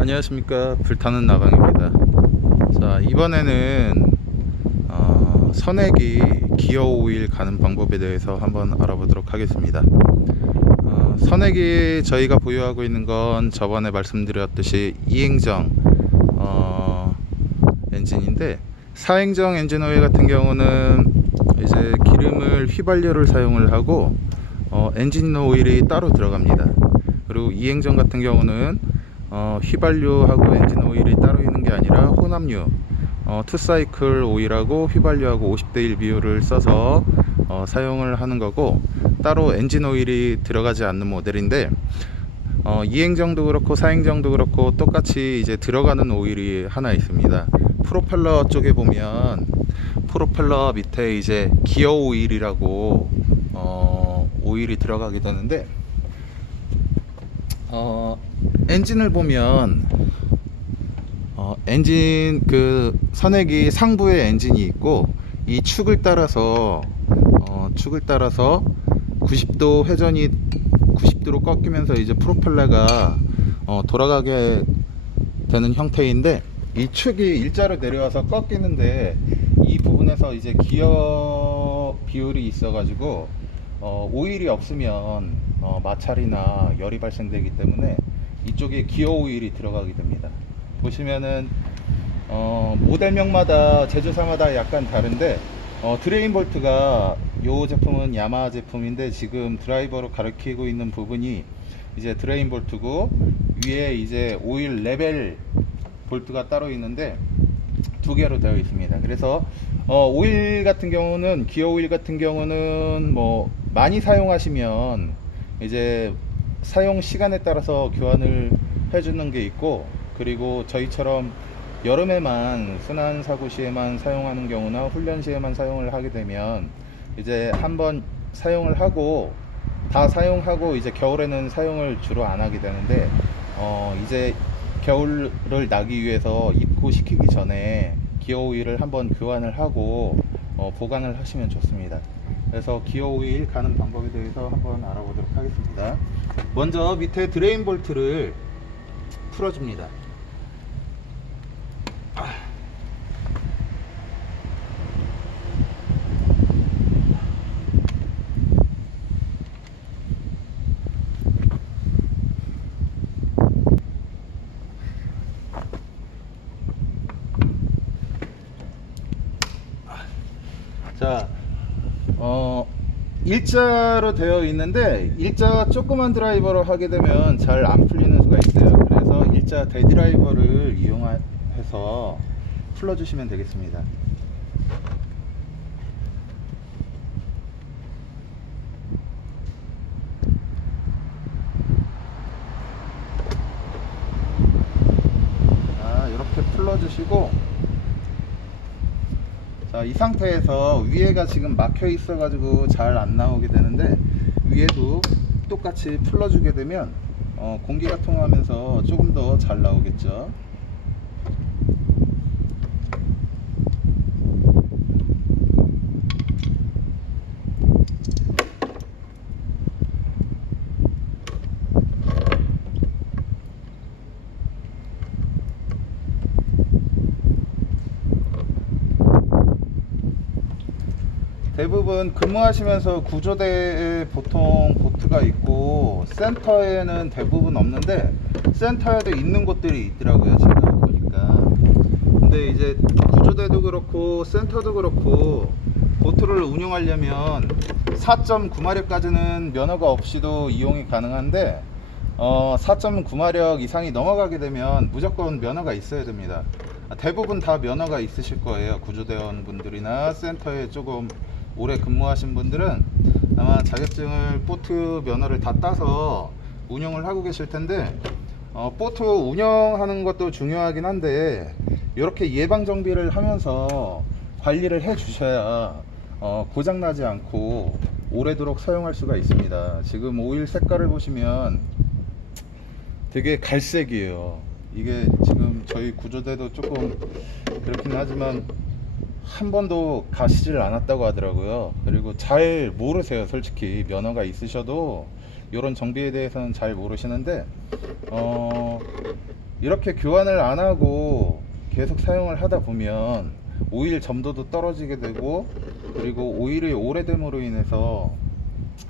안녕하십니까, 불타는 나방입니다. 자, 이번에는 선액이 기어 오일 가는 방법에 대해서 한번 알아보도록 하겠습니다. 선액이 저희가 보유하고 있는 건 저번에 말씀드렸듯이 2행정 엔진인데, 4행정 엔진 오일 같은 경우는 이제 기름을 휘발유를 사용을 하고 엔진 오일이 따로 들어갑니다. 그리고 2행정 같은 경우는 휘발유하고 엔진 오일이 따로 있는 게 아니라 혼합류 투사이클 오일하고 휘발유하고 50대 1 비율을 써서 사용을 하는 거고, 따로 엔진 오일이 들어가지 않는 모델인데, 2행정도 그렇고 4행정도 그렇고 똑같이 이제 들어가는 오일이 하나 있습니다. 프로펠러 쪽에 보면 프로펠러 밑에 이제 기어 오일이라고 오일이 들어가게 되는데, 엔진을 보면 엔진 그 선액이 상부에 엔진이 있고, 이 축을 따라서 90도 회전이 90도로 꺾이면서 이제 프로펠러가 돌아가게 되는 형태인데, 이 축이 일자로 내려와서 꺾이는데 이 부분에서 이제 기어 비율이 있어 가지고 오일이 없으면 마찰이나 열이 발생되기 때문에 이쪽에 기어 오일이 들어가게 됩니다. 보시면은 모델명마다 제조사마다 약간 다른데, 드레인 볼트가 요 제품은 야마하 제품인데, 지금 드라이버로 가리키고 있는 부분이 이제 드레인 볼트고, 위에 이제 오일 레벨 볼트가 따로 있는데 두 개로 되어 있습니다. 그래서 오일 같은 경우는, 기어 오일 같은 경우는 뭐 많이 사용하시면 이제 사용 시간에 따라서 교환을 해주는 게 있고, 그리고 저희처럼 여름에만 순환 사고 시에만 사용하는 경우나 훈련 시에만 사용을 하게 되면 이제 한번 사용을 하고 다 사용하고 이제 겨울에는 사용을 주로 안 하게 되는데, 이제 겨울을 나기 위해서 입고시키기 전에 기어 오일을 한번 교환을 하고 보관을 하시면 좋습니다. 그래서 기어 오일 가는 방법에 대해서 한번 알아보도록 하겠습니다. 먼저 밑에 드레인 볼트를 풀어줍니다. 자, 일자로 되어 있는데, 일자 조그만 드라이버로 하게 되면 잘 안 풀리는 수가 있어요. 그래서 일자 대드라이버를 이용해서 풀어주시면 되겠습니다. 자, 이렇게 풀어주시고, 자, 이 상태에서 위에가 지금 막혀 있어 가지고 잘 안 나오게 되는데, 위에도 똑같이 풀어주게 되면 공기가 통하면서 조금 더 잘 나오겠죠. 대부분 근무하시면서 구조대에 보통 보트가 있고 센터에는 대부분 없는데, 센터에도 있는 곳들이 있더라고요, 제가 보니까. 근데 이제 구조대도 그렇고 센터도 그렇고 보트를 운영하려면 4.9마력까지는 면허가 없이도 이용이 가능한데, 4.9마력 이상이 넘어가게 되면 무조건 면허가 있어야 됩니다. 대부분 다 면허가 있으실 거예요. 구조대원 분들이나 센터에 조금 오래 근무하신 분들은 아마 자격증을, 보트 면허를 다 따서 운영을 하고 계실 텐데, 보트 운영하는 것도 중요하긴 한데, 이렇게 예방 정비를 하면서 관리를 해 주셔야 고장나지 않고 오래도록 사용할 수가 있습니다. 지금 오일 색깔을 보시면 되게 갈색이에요. 이게 지금 저희 구조대도 조금 그렇긴 하지만 한 번도 가시질 않았다고 하더라고요. 그리고 잘 모르세요. 솔직히 면허가 있으셔도 이런 정비에 대해서는 잘 모르시는데, 이렇게 교환을 안 하고 계속 사용을 하다 보면 오일 점도도 떨어지게 되고, 그리고 오일이 오래됨으로 인해서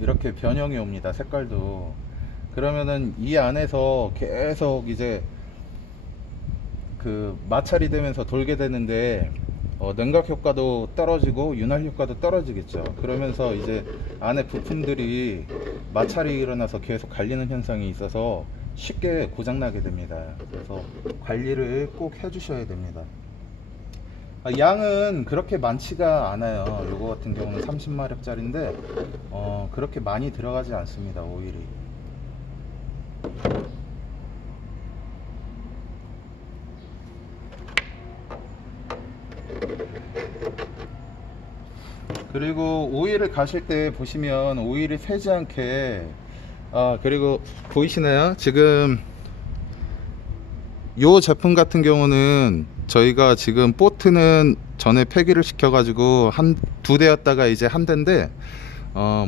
이렇게 변형이 옵니다. 색깔도. 그러면은 이 안에서 계속 이제 그 마찰이 되면서 돌게 되는데, 냉각 효과도 떨어지고 윤활 효과도 떨어지겠죠. 그러면서 이제 안에 부품들이 마찰이 일어나서 계속 갈리는 현상이 있어서 쉽게 고장나게 됩니다. 그래서 관리를 꼭 해주셔야 됩니다. 양은 그렇게 많지가 않아요. 요거 같은 경우는 30마력짜리인데 그렇게 많이 들어가지 않습니다, 오일이. 그리고 오일을 가실 때 보시면 오일이 새지 않게, 그리고 보이시나요? 지금 요 제품 같은 경우는 저희가 지금 보트는 전에 폐기를 시켜 가지고 한 두 대였다가 이제 한 대인데,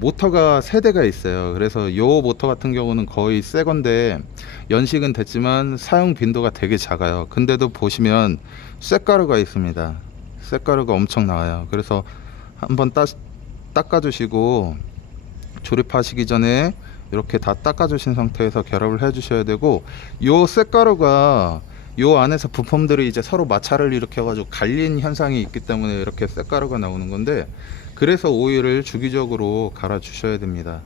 모터가 세 대가 있어요. 그래서 요 모터 같은 경우는 거의 새 건데 연식은 됐지만 사용 빈도가 되게 작아요. 근데도 보시면 쇳가루가 있습니다. 쇳가루가 엄청 나와요. 그래서 한번 닦아 주시고, 조립하시기 전에 이렇게 다 닦아 주신 상태에서 결합을 해 주셔야 되고, 요 쇳가루가 요 안에서 부품들이 이제 서로 마찰을 일으켜 가지고 갈린 현상이 있기 때문에 이렇게 쇳가루가 나오는 건데, 그래서 오일을 주기적으로 갈아 주셔야 됩니다.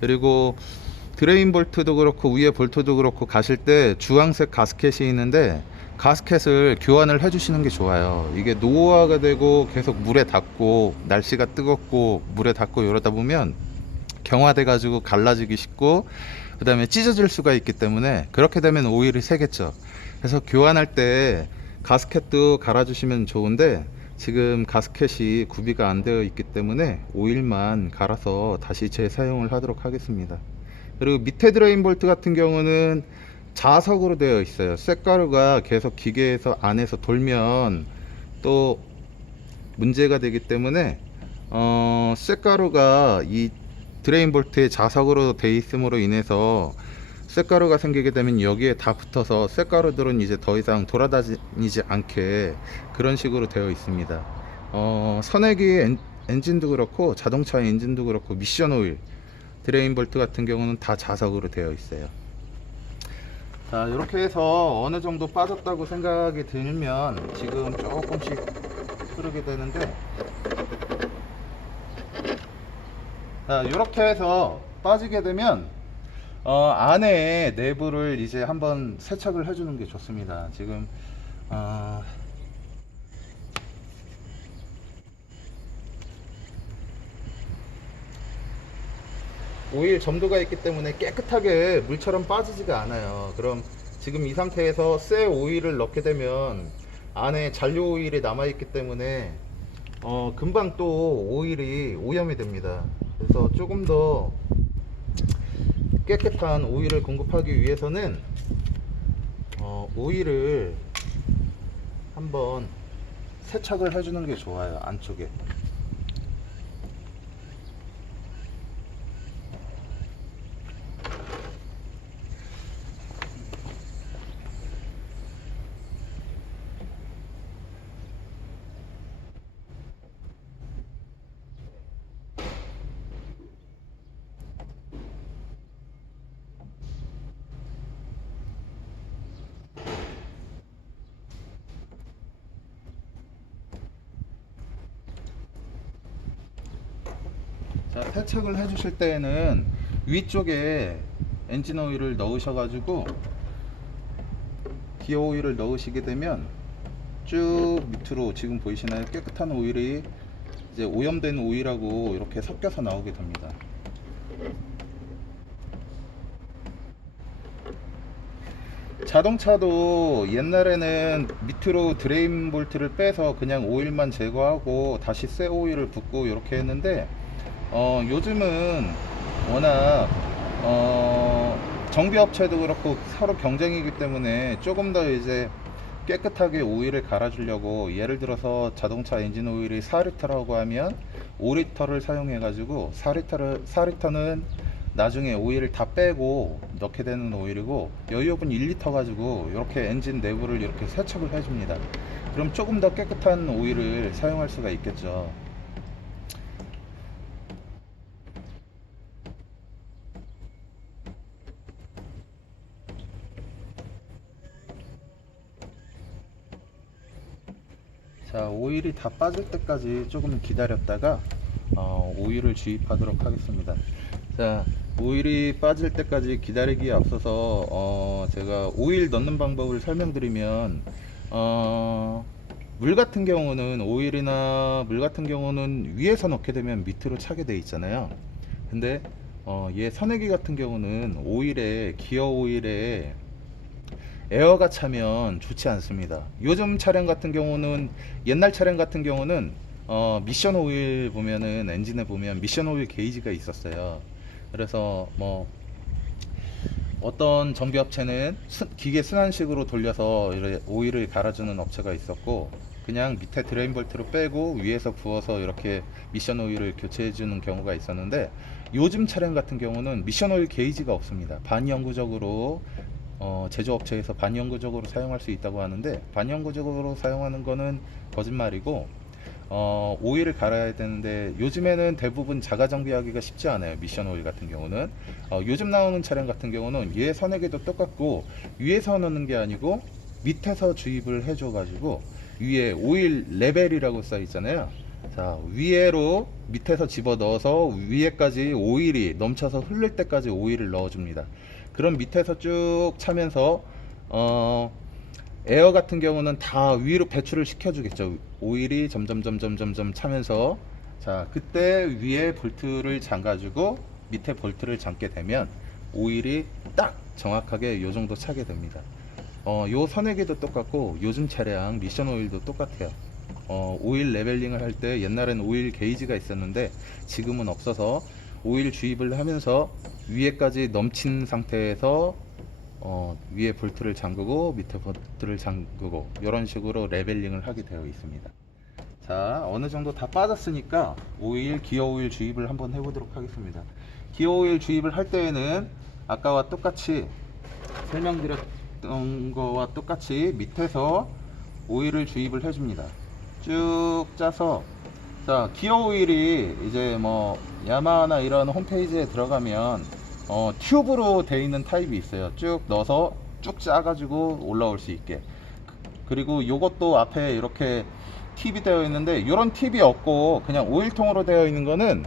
그리고 드레인 볼트도 그렇고 위에 볼트도 그렇고 가실 때 주황색 가스켓이 있는데, 가스켓을 교환을 해 주시는 게 좋아요. 이게 노후화가 되고 계속 물에 닿고, 날씨가 뜨겁고 물에 닿고 이러다 보면 경화돼 가지고 갈라지기 쉽고, 그 다음에 찢어질 수가 있기 때문에 그렇게 되면 오일이 새겠죠. 그래서 교환할 때 가스켓도 갈아주시면 좋은데, 지금 가스켓이 구비가 안 되어 있기 때문에 오일만 갈아서 다시 재사용을 하도록 하겠습니다. 그리고 밑에 드레인 볼트 같은 경우는 자석으로 되어 있어요. 쇳가루가 계속 기계에서 안에서 돌면 또 문제가 되기 때문에 쇳가루가 이 드레인 볼트에 자석으로 되어 있음으로 인해서 쇳가루가 생기게 되면 여기에 다 붙어서 쇳가루들은 이제 더 이상 돌아다니지 않게 그런 식으로 되어 있습니다. 선행기 엔진도 그렇고 자동차 엔진도 그렇고 미션 오일, 드레인 볼트 같은 경우는 다 자석으로 되어 있어요. 자, 이렇게 해서 어느 정도 빠졌다고 생각이 들면 지금 조금씩 흐르게 되는데, 자, 이렇게 해서 빠지게 되면 안에 내부를 이제 한번 세척을 해주는 게 좋습니다. 지금 오일 점도가 있기 때문에 깨끗하게 물처럼 빠지지가 않아요. 그럼 지금 이 상태에서 새 오일을 넣게 되면 안에 잔료 오일이 남아 있기 때문에 금방 또 오일이 오염이 됩니다. 그래서 조금 더 깨끗한 오일을 공급하기 위해서는 오일을 한번 세척을 해주는 게 좋아요, 안쪽에. 자, 세척을 해 주실 때에는 위쪽에 엔진 오일을 넣으셔 가지고 기어 오일을 넣으시게 되면 쭉 밑으로 지금 보이시나요? 깨끗한 오일이 이제 오염된 오일하고 이렇게 섞여서 나오게 됩니다. 자동차도 옛날에는 밑으로 드레인 볼트를 빼서 그냥 오일만 제거하고 다시 새 오일을 붓고 이렇게 했는데, 요즘은 워낙 정비업체도 그렇고 서로 경쟁이기 때문에 조금 더 이제 깨끗하게 오일을 갈아주려고, 예를 들어서 자동차 엔진 오일이 4리터라고 하면 5리터를 사용해 가지고 4리터는 나중에 오일을 다 빼고 넣게 되는 오일이고, 여유업은 1리터 가지고 이렇게 엔진 내부를 이렇게 세척을 해줍니다. 그럼 조금 더 깨끗한 오일을 사용할 수가 있겠죠. 자, 오일이 다 빠질 때까지 조금 기다렸다가 오일을 주입하도록 하겠습니다. 자, 오일이 빠질 때까지 기다리기에 앞서서 제가 오일 넣는 방법을 설명드리면, 물 같은 경우는, 오일이나 물 같은 경우는 위에서 넣게 되면 밑으로 차게 돼 있잖아요. 근데 얘 선회기 같은 경우는 기어 오일에 에어가 차면 좋지 않습니다. 요즘 차량 같은 경우는, 옛날 차량 같은 경우는 미션 오일 보면은, 엔진에 보면 미션 오일 게이지가 있었어요. 그래서 뭐 어떤 정비 업체는 기계 순환식으로 돌려서 오일을 갈아주는 업체가 있었고, 그냥 밑에 드레인 볼트로 빼고 위에서 부어서 이렇게 미션 오일을 교체해 주는 경우가 있었는데, 요즘 차량 같은 경우는 미션 오일 게이지가 없습니다. 반영구적으로 제조업체에서 반영구적으로 사용할 수 있다고 하는데, 반영구적으로 사용하는 거는 거짓말이고, 오일을 갈아야 되는데, 요즘에는 대부분 자가 정비하기가 쉽지 않아요. 미션 오일 같은 경우는 요즘 나오는 차량 같은 경우는 얘 선에게도 똑같고, 위에서 넣는 게 아니고 밑에서 주입을 해줘 가지고, 위에 오일 레벨이라고 써 있잖아요. 자, 위에로 밑에서 집어 넣어서 위에까지 오일이 넘쳐서 흘릴 때까지 오일을 넣어 줍니다. 그럼 밑에서 쭉 차면서 에어 같은 경우는 다 위로 배출을 시켜 주겠죠. 오일이 점점 차면서. 자, 그때 위에 볼트를 잠가 주고 밑에 볼트를 잠게 되면 오일이 딱 정확하게 요 정도 차게 됩니다. 요 선에게도 똑같고, 요즘 차량 미션 오일도 똑같아요. 오일 레벨링을 할 때, 옛날엔 오일 게이지가 있었는데 지금은 없어서, 오일 주입을 하면서 위에까지 넘친 상태에서 위에 볼트를 잠그고 밑에 볼트를 잠그고, 이런 식으로 레벨링을 하게 되어 있습니다. 자, 어느 정도 다 빠졌으니까 기어 오일 주입을 한번 해보도록 하겠습니다. 기어 오일 주입을 할 때에는 아까와 똑같이, 설명드렸던 거와 똑같이 밑에서 오일을 주입을 해줍니다. 쭉 짜서, 자, 기어 오일이 이제 뭐 야마하나 이런 홈페이지에 들어가면 튜브로 되어 있는 타입이 있어요. 쭉 넣어서 쭉 짜가지고 올라올 수 있게. 그리고 요것도 앞에 이렇게 팁이 되어 있는데, 이런 팁이 없고 그냥 오일통으로 되어 있는 거는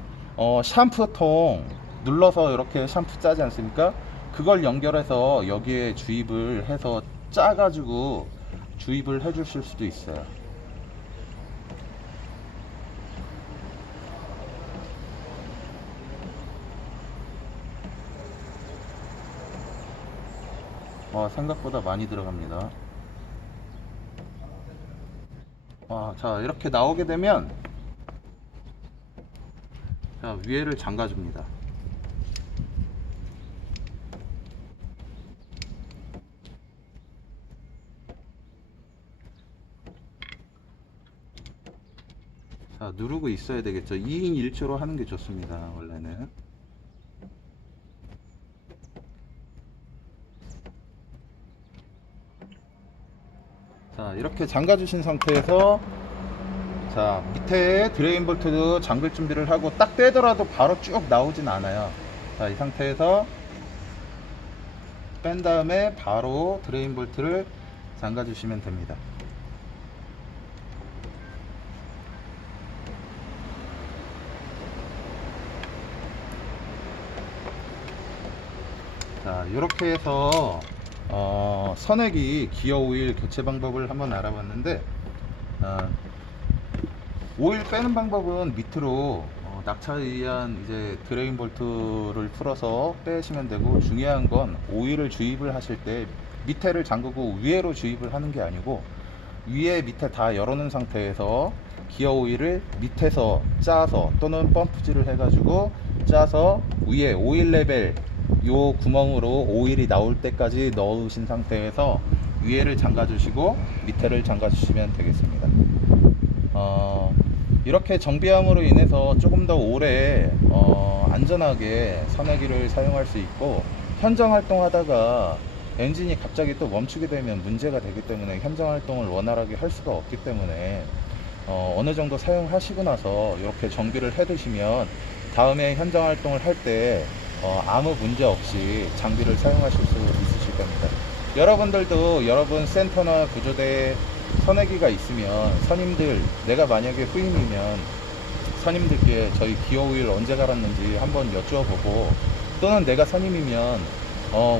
샴푸통 눌러서 이렇게 샴푸 짜지 않습니까? 그걸 연결해서 여기에 주입을 해서 짜가지고 주입을 해 주실 수도 있어요. 생각보다 많이 들어갑니다. 자, 이렇게 나오게 되면, 자, 위에를 잠가 줍니다. 자, 누르고 있어야 되겠죠. 2인 1조로 하는 게 좋습니다, 원래는. 자, 이렇게 잠가 주신 상태에서, 자, 밑에 드레인 볼트도 잠글 준비를 하고, 딱 떼더라도 바로 쭉 나오진 않아요. 자, 이 상태에서 뺀 다음에 바로 드레인 볼트를 잠가 주시면 됩니다. 자, 이렇게 해서 선액이 기어 오일 교체 방법을 한번 알아봤는데, 오일 빼는 방법은 밑으로 낙차에 의한 이제 드레인 볼트를 풀어서 빼시면 되고, 중요한 건 오일을 주입을 하실 때 밑에를 잠그고 위에로 주입을 하는 게 아니고, 위에 밑에 다 열어놓은 상태에서 기어 오일을 밑에서 짜서, 또는 펌프질을 해가지고 짜서 위에 오일 레벨 요 구멍으로 오일이 나올 때까지 넣으신 상태에서 위에를 잠가 주시고 밑에를 잠가 주시면 되겠습니다. 이렇게 정비함으로 인해서 조금 더 오래 안전하게 선회기를 사용할 수 있고, 현장 활동하다가 엔진이 갑자기 또 멈추게 되면 문제가 되기 때문에 현장 활동을 원활하게 할 수가 없기 때문에 어느 정도 사용하시고 나서 이렇게 정비를 해 두시면 다음에 현장 활동을 할 때 아무 문제 없이 장비를 사용하실 수 있으실 겁니다. 여러분들도 여러분 센터나 구조대에 선회기가 있으면 선임들, 내가 만약에 후임이면 선임들께 저희 기어오일 언제 갈았는지 한번 여쭈어보고, 또는 내가 선임이면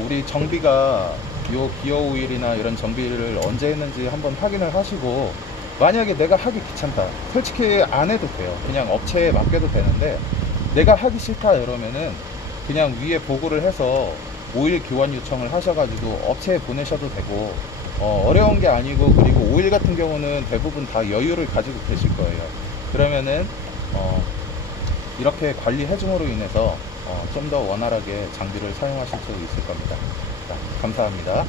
우리 정비가 요 기어오일이나 이런 정비를 언제 했는지 한번 확인을 하시고, 만약에 내가 하기 귀찮다, 솔직히 안 해도 돼요. 그냥 업체에 맡겨도 되는데, 내가 하기 싫다 이러면은 그냥 위에 보고를 해서 오일 교환 요청을 하셔가지고 업체에 보내셔도 되고, 어려운 게 아니고, 그리고 오일 같은 경우는 대부분 다 여유를 가지고 계실 거예요. 그러면은 이렇게 관리해줌으로 인해서 좀 더 원활하게 장비를 사용하실 수 있을 겁니다. 자, 감사합니다.